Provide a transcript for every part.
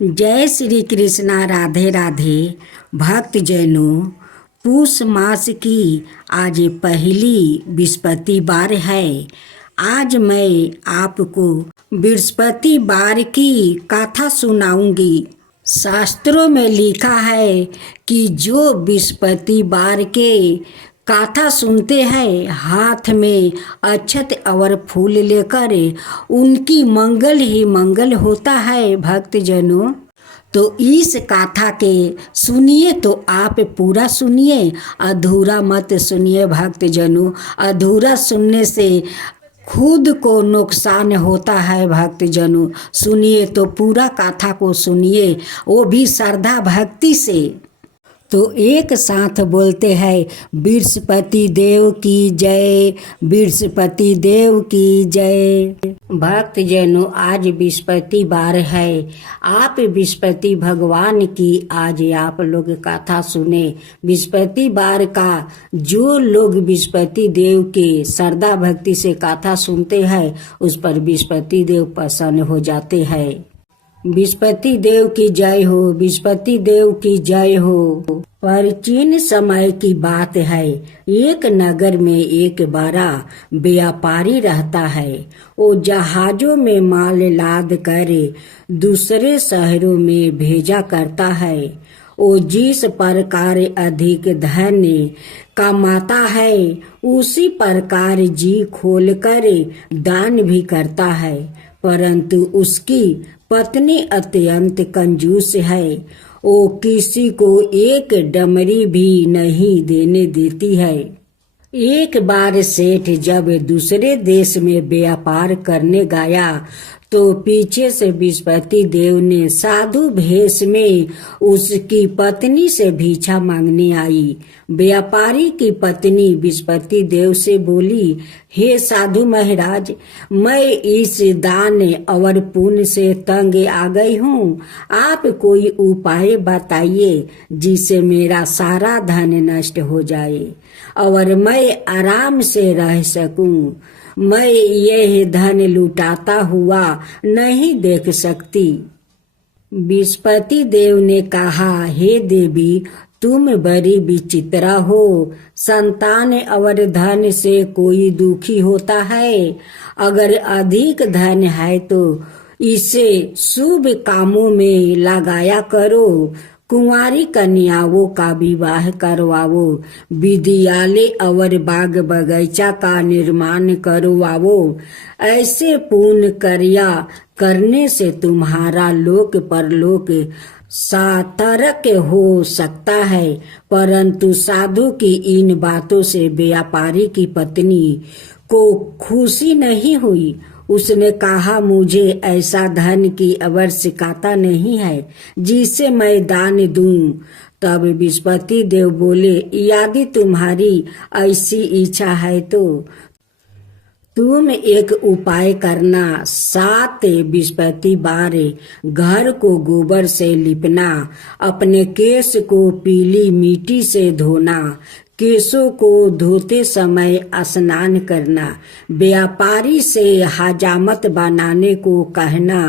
जय श्री कृष्णा। राधे राधे। भक्त जैनों, पूष मास की आज पहली बृहस्पतिवार है। आज मैं आपको बृहस्पतिवार की कथा सुनाऊंगी। शास्त्रों में लिखा है कि जो बृहस्पतिवार के कथा सुनते हैं, हाथ में अक्षत और फूल लेकर उनकी मंगल ही मंगल होता है। भक्तजनों, तो इस कथा के सुनिए तो आप पूरा सुनिए, अधूरा मत सुनिए। भक्तजनों, अधूरा सुनने से खुद को नुकसान होता है। भक्तजनों, सुनिए तो पूरा कथा को सुनिए, वो भी श्रद्धा भक्ति से। तो एक साथ बोलते हैं, बृहस्पति देव की जय, बृहस्पति देव की जय। भक्तजनों, आज बृहस्पतिवार है। आप बृहस्पति भगवान की आज आप लोग कथा सुने। बृहस्पतिवार का जो लोग बृहस्पति देव के श्रद्धा भक्ति से कथा सुनते हैं, उस पर बृहस्पति देव प्रसन्न हो जाते हैं। बृहस्पति देव की जय हो, बृहस्पति देव की जय हो। प्राचीन समय की बात है। एक नगर में एक बड़ा व्यापारी रहता है। वो जहाजों में माल लाद कर दूसरे शहरों में भेजा करता है। वो जिस प्रकार अधिक धन कमाता है, उसी प्रकार जी खोलकर दान भी करता है। परंतु उसकी पत्नी अत्यंत कंजूस है। वो किसी को एक डमरी भी नहीं देने देती है। एक बार सेठ जब दूसरे देश में व्यापार करने गया, तो पीछे से बृहस्पति देव ने साधु भेष में उसकी पत्नी से भिक्षा मांगने आई। व्यापारी की पत्नी बृहस्पति देव से बोली, हे साधु महाराज, मैं इस दान और पुण्य से तंग आ गई हूँ। आप कोई उपाय बताइए जिससे मेरा सारा धन नष्ट हो जाए और मैं आराम से रह सकूं। मैं यह धन लुटाता हुआ नहीं देख सकती। बृहस्पति देव ने कहा, हे देवी, तुम बड़ी विचित्रा हो। संतान और धन से कोई दुखी होता है। अगर अधिक धन है तो इसे शुभ कामों में लगाया करो। कुंवारी कन्याओं का विवाह करवाओ, विद्यालय और बाग बगीचा का निर्माण करवाओ। ऐसे पुण्य कार्य करने से तुम्हारा लोक परलोक सार्थक हो सकता है। परंतु साधु की इन बातों से व्यापारी की पत्नी को खुशी नहीं हुई। उसने कहा, मुझे ऐसा धन की आवश्यकता नहीं है जिसे मैं दान दूं। तब बृहस्पति देव बोले, यदि तुम्हारी ऐसी इच्छा है तो तुम एक उपाय करना। 7 बृहस्पतिवार घर को गोबर से लिपना, अपने केश को पीली मिट्टी से धोना, केशों को धोते समय स्नान करना, व्यापारी से हजामत बनाने को कहना,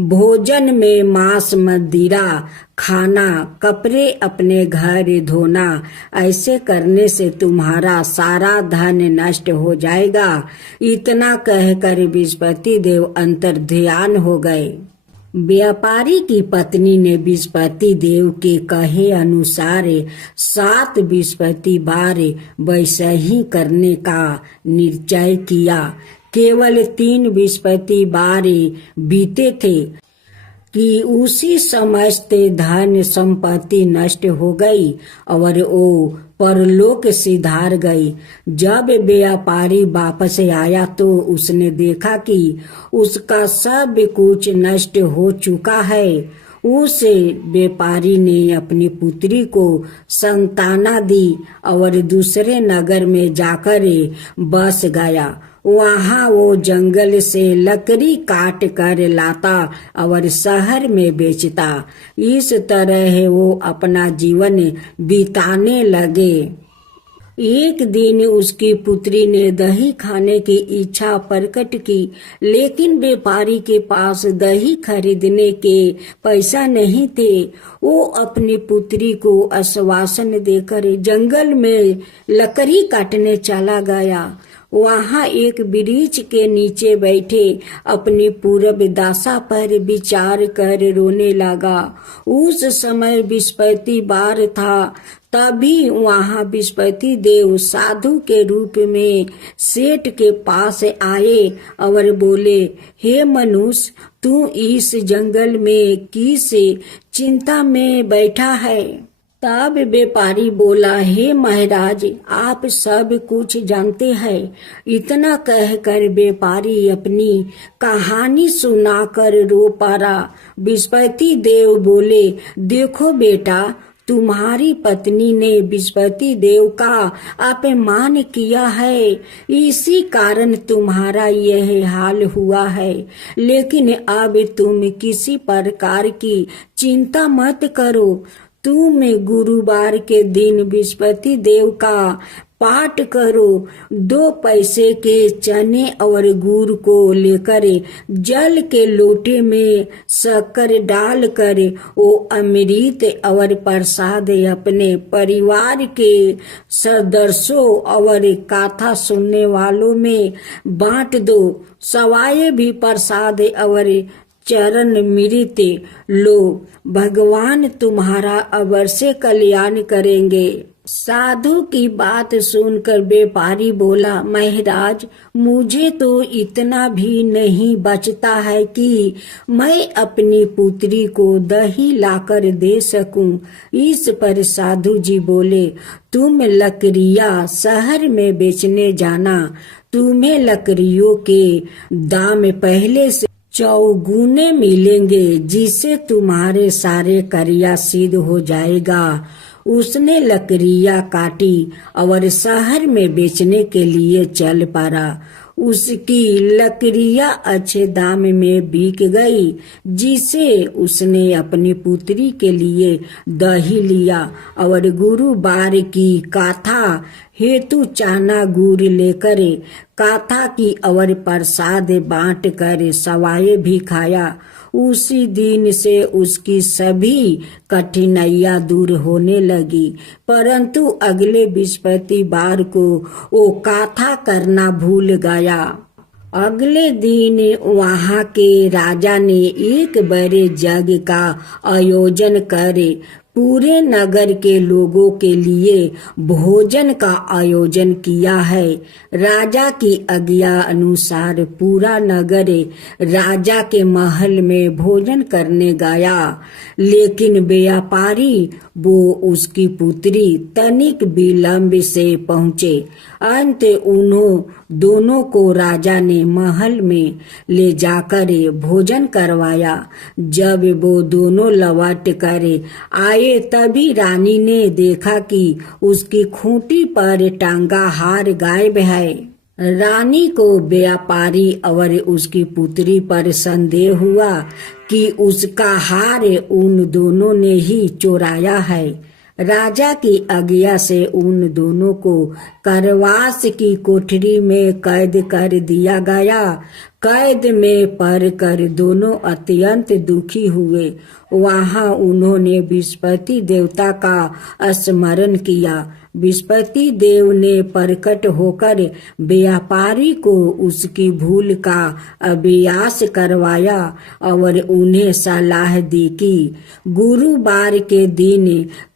भोजन में मांस मदिरा खाना, कपड़े अपने घर धोना। ऐसे करने से तुम्हारा सारा धन नष्ट हो जाएगा। इतना कहकर बृहस्पति देव अंतर्ध्यान हो गए। व्यापारी की पत्नी ने बृहस्पति देव के कहे अनुसार 7 बृहस्पतिवार वैसा ही करने का निश्चय किया। केवल 3 बृहस्पतिवार बीते थे कि उसी समस्त धन संपत्ति नष्ट हो गई और वो परलोक सिधार गई। जब व्यापारी वापस आया तो उसने देखा कि उसका सब कुछ नष्ट हो चुका है। उस व्यापारी ने अपनी पुत्री को संताना दी और दूसरे नगर में जाकर बस गया। वहाँ वो जंगल से लकड़ी काट कर लाता और शहर में बेचता। इस तरह वो अपना जीवन बिताने लगे। एक दिन उसकी पुत्री ने दही खाने की इच्छा प्रकट की, लेकिन व्यापारी के पास दही खरीदने के पैसा नहीं थे। वो अपनी पुत्री को आश्वासन देकर जंगल में लकड़ी काटने चला गया। वहां एक वृक्ष के नीचे बैठे अपनी पूर्व दशा पर विचार कर रोने लगा। उस समय बृहस्पति वार था। तभी वहां बृहस्पति देव साधु के रूप में सेठ के पास आए और बोले, हे मनुष्य, तू इस जंगल में किस चिंता में बैठा है? तब व्यापारी बोला, हे महाराज, आप सब कुछ जानते हैं। इतना कहकर व्यापारी अपनी कहानी सुनाकर रो पड़ा। बृहस्पति देव बोले, देखो बेटा, तुम्हारी पत्नी ने बृहस्पति देव का अपमान किया है, इसी कारण तुम्हारा यह हाल हुआ है। लेकिन अब तुम किसी प्रकार की चिंता मत करो। तुम गुरुवार के दिन बृहस्पति देव का पाठ करो। 2 पैसे के चने और गुड़ को लेकर जल के लोटे में शक्कर डालकर वो अमृत और प्रसाद अपने परिवार के सदस्यों और कथा सुनने वालों में बांट दो। सवाए भी प्रसाद और चरण मृत लो, भगवान तुम्हारा अवश्य कल्याण करेंगे। साधु की बात सुनकर व्यापारी बोला, महाराज, मुझे तो इतना भी नहीं बचता है कि मैं अपनी पुत्री को दही लाकर दे सकूं। इस पर साधु जी बोले, तुम लकड़ियां शहर में बेचने जाना। तुम्हें लकड़ियों के दाम पहले से चौगुने मिलेंगे, जिससे तुम्हारे सारे कार्य सिद्ध हो जाएगा। उसने लकड़ियां काटी और शहर में बेचने के लिए चल पड़ा। उसकी लकड़ियां अच्छे दाम में बिक गई, जिसे उसने अपनी पुत्री के लिए दही लिया और गुरुवार की कथा हेतु चना गुड़ लेकर कथा की और प्रसाद बांट कर सवाए भी खाया। उसी दिन से उसकी सभी कठिनाइयां दूर होने लगी। परंतु अगले बृहस्पतिवार को वो कथा करना भूल गया। अगले दिन वहां के राजा ने एक बड़े यज्ञ का आयोजन करे पूरे नगर के लोगों के लिए भोजन का आयोजन किया है। राजा की आज्ञा अनुसार पूरा नगर राजा के महल में भोजन करने गया, लेकिन व्यापारी वो उसकी पुत्री तनिक विलंब से पहुँचे। अंत उन्हों दोनों को राजा ने महल में ले जाकर भोजन करवाया। जब वो दोनों लौट कर आए तभी रानी ने देखा कि उसकी खूंटी पर टांगा हार गायब है। रानी को व्यापारी और उसकी पुत्री पर संदेह हुआ कि उसका हार उन दोनों ने ही चुराया है। राजा की आज्ञा से उन दोनों को कारावास की कोठरी में कैद कर दिया गया। कैद में पड़कर दोनों अत्यंत दुखी हुए। वहां उन्होंने बृहस्पति देवता का स्मरण किया। बृहस्पति देव ने प्रकट होकर व्यापारी को उसकी भूल का अभ्यास करवाया और उन्हें सलाह दी कि गुरुवार के दिन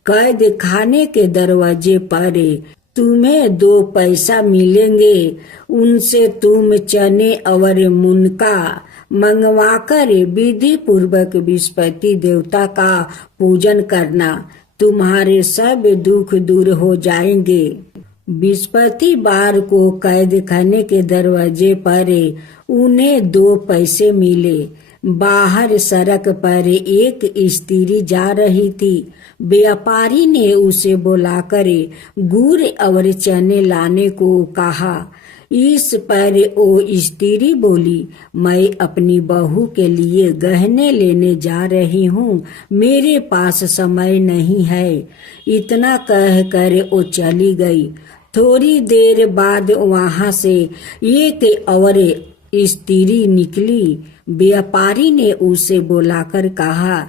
कैद खाने के दरवाजे पर तुम्हें 2 पैसा मिलेंगे। उनसे तुम चने और मुनका मंगवाकर विधि पूर्वक बृहस्पति देवता का पूजन करना। तुम्हारे सब दुख दूर हो जाएंगे। बृहस्पतिवार को कैद खाने के दरवाजे पर उन्हें 2 पैसे मिले। बाहर सड़क पर एक स्त्री जा रही थी। व्यापारी ने उसे बुलाकर गुड़ और चने लाने को कहा। इस पर वो स्त्री बोली, मैं अपनी बहू के लिए गहने लेने जा रही हूँ, मेरे पास समय नहीं है। इतना कहकर वो चली गई। थोड़ी देर बाद वहां से एक और स्त्री निकली। व्यापारी ने उसे बुलाकर कहा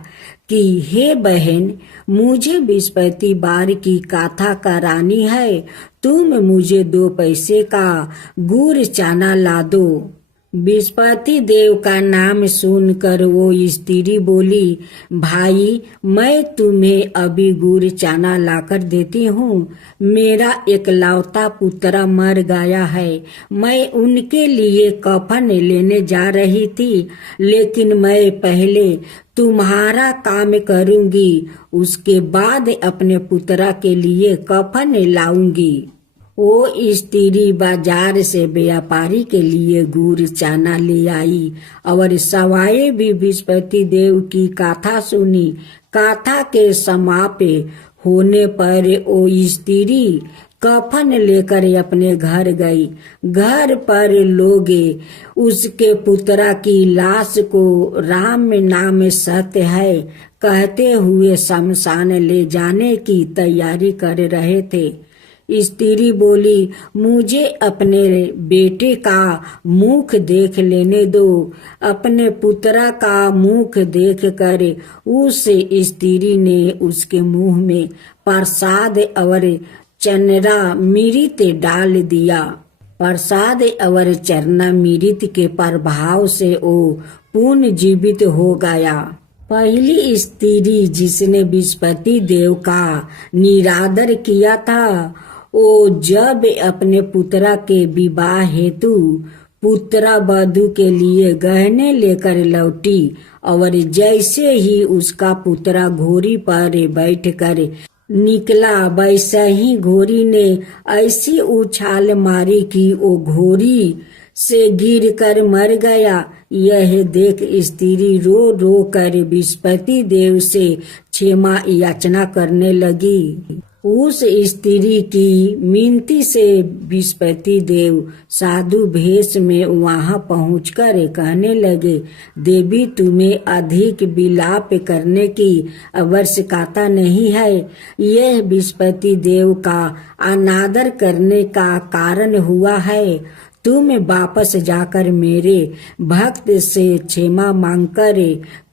कि हे बहन, मुझे बृहस्पतिवार की कथा करानी है, तुम मुझे 2 पैसे का गुड़ चना ला दो। बृहस्पति देव का नाम सुनकर वो स्त्री बोली, भाई, मैं तुम्हें अभी गुड़ चना लाकर देती हूँ। मेरा एकलौता पुत्र मर गया है। मैं उनके लिए कफन लेने जा रही थी, लेकिन मैं पहले तुम्हारा काम करूंगी, उसके बाद अपने पुत्र के लिए कफन लाऊंगी। वो स्त्री बाजार से व्यापारी के लिए गुड़ चना ले आई और सवाए भी बृहस्पति देव की कथा सुनी। कथा के समाप्त होने पर वो स्त्री कफन लेकर अपने घर गई। घर पर लोग उसके पुत्र की लाश को राम नाम सत्य है कहते हुए शमशान ले जाने की तैयारी कर रहे थे। स्त्री बोली, मुझे अपने बेटे का मुख देख लेने दो। अपने पुत्र का मुख देखकर उस स्त्री ने उसके मुंह में प्रसाद और चरणामृत डाल दिया। प्रसाद और चरणामृत के प्रभाव से वो पुनर्जीवित हो गया। पहली स्त्री जिसने बृहस्पति देव का निरादर किया था, वो जब अपने पुत्र के विवाह हेतु पुत्र वधू के लिए गहने लेकर लौटी और जैसे ही उसका पुत्र घोड़ी पर बैठकर निकला, वैसे ही घोड़ी ने ऐसी उछाल मारी कि वो घोड़ी से गिरकर मर गया। यह देख स्त्री रो रो कर बृहस्पति देव से क्षमा याचना करने लगी। उस स्त्री की मिनती से बृहस्पति देव साधु भेष में वहां पहुंचकर कहने लगे, देवी, तुम्हें अधिक विलाप करने की आवश्यकता नहीं है। यह बृहस्पति देव का अनादर करने का कारण हुआ है। तुम वापस जाकर मेरे भक्त से क्षमा मांगकर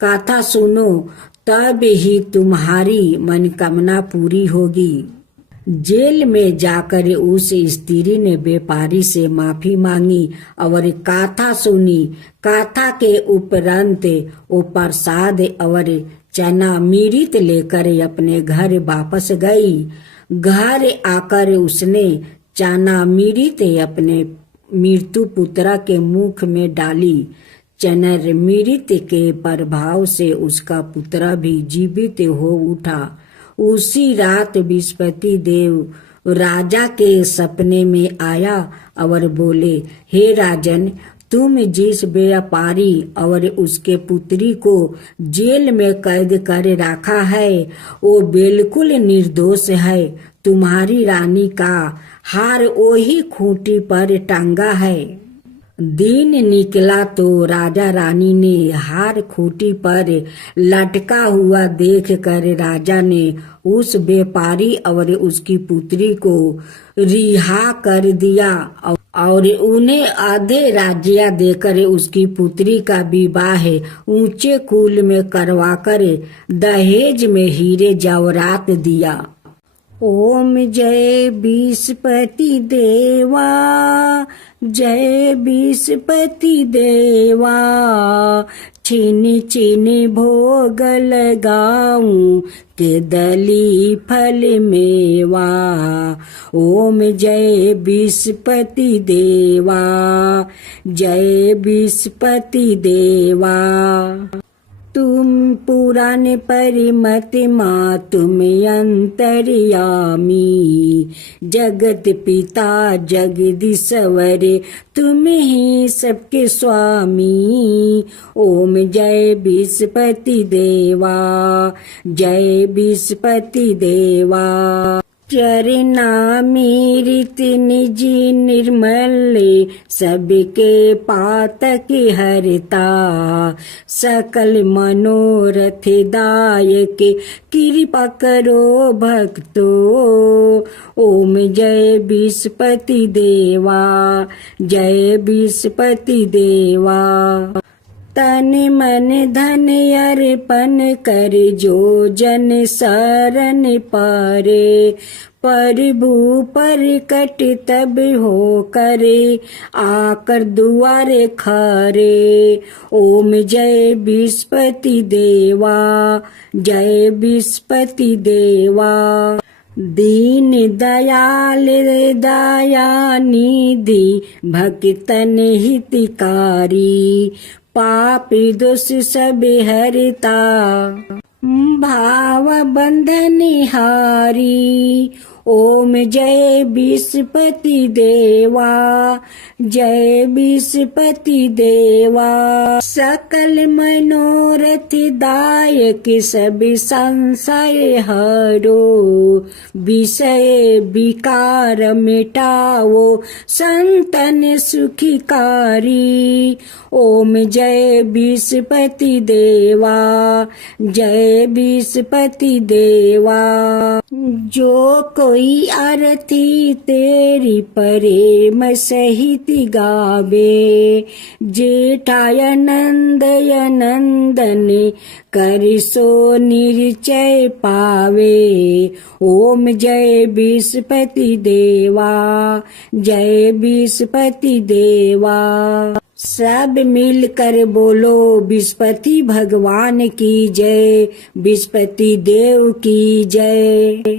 कथा सुनो, तब ही तुम्हारी मनोकामना पूरी होगी। जेल में जाकर उस स्त्री ने व्यापारी से माफी मांगी और कथा सुनी। कथा के उपरांत वो प्रसाद और चरणामृत लेकर अपने घर वापस गई। घर आकर उसने चरणामृत अपने मृत्यु पुत्र के मुख में डाली। चरणामृत के प्रभाव से उसका पुत्र भी जीवित हो उठा। उसी रात बृहस्पति देव राजा के सपने में आया और बोले, हे राजन, तुम जिस व्यापारी और उसके पुत्री को जेल में कैद कर रखा है, वो बिल्कुल निर्दोष है। तुम्हारी रानी का हार वही खूंटी पर टांगा है। दिन निकला तो राजा रानी ने हार खूंटी पर लटका हुआ देखकर राजा ने उस व्यापारी और उसकी पुत्री को रिहा कर दिया और उन्हें आधे राज्य देकर उसकी पुत्री का विवाह ऊंचे कुल में करवाकर दहेज में हीरे जवाहरात दिया। ओम जय बृहस्पति देवा, जय बृहस्पति देवा, छिन छिन भोग लगाऊं के दली फल मेवा। ओम जय बृहस्पति देवा, जय बृहस्पति देवा। तुम पुराण परिमत माँ, तुम अंतर्यामी, जगत पिता जगदीश्वर, तुम ही सबके स्वामी। ओम जय बृहस्पति देवा, जय बृहस्पति देवा। चरणामृत निज निर्मल सबके पातक हरता सकल मनोरथ दायक कृपा करो भक्तो ओम जय विष्णुपति देवा जय विष्णुपति देवा तन मन धन अर्पण कर जो जन शरण पारे प्रभु पर कट तब हो करे आकर दुआरे खारे ओम जय विष्णुपति देवा जय विष्णुपति देवा दीन दयाल दया निधि भक्तन हितकारी पापी दोष सब हरता भाव बंधन हारी ओम जय विष्णुपति देवा जय विष्णुपति देवा सकल मनोरथ दायक सब संशय हरो विषय विकार मिटाओ संतन सुखकारी ओम जय विष्णुपति देवा जय विष्णुपति देवा जो कोई आरती तेरी प्रेम सहित गावे जेठाय नंदय नंदन कर सो निश्चय पावे ओम जय विष्णुपति देवा जय विष्णुपति देवा सब मिलकर बोलो विष्णुपति भगवान की जय विष्णुपति देव की जय।